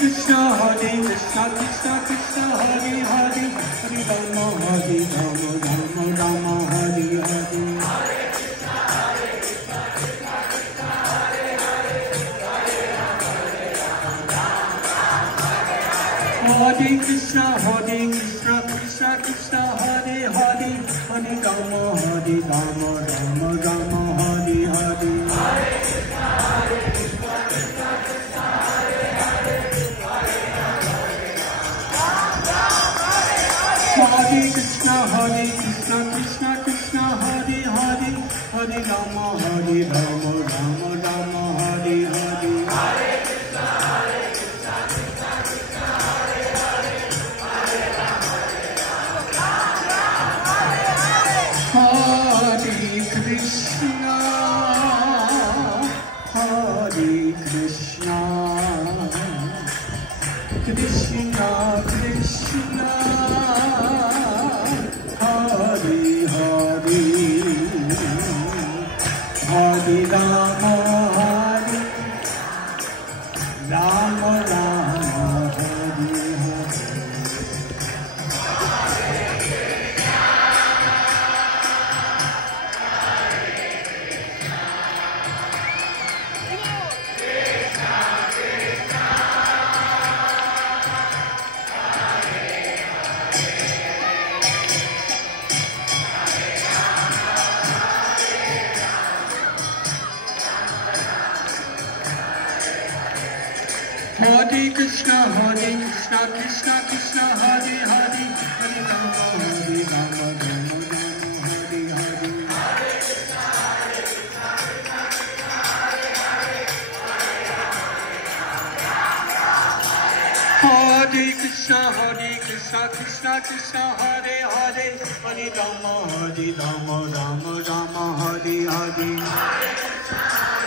Krishna, Krishna Krishna, Hare Hare, Hare Rama, Rama Rama, Hare Hare. Hare Krishna, Krishna Krishna, Hare Hare, Hare Rama, Rama Rama, Hare Hare. Hare Krishna, Krishna Krishna, Hare Hare, Hare Rama, Rama Rama, Hare Hare. Hare Krishna, Krishna Krishna, Hare Hare, Hare Rama, Rama Rama, Hare Hare. Hare Krishna, Krishna Krishna, Hare Hare, Hare Rama, Rama Rama, Hare Hare. Hare Krishna, Krishna Krishna, Hare Hare, Hare Rama, Rama Rama, Hare Hare.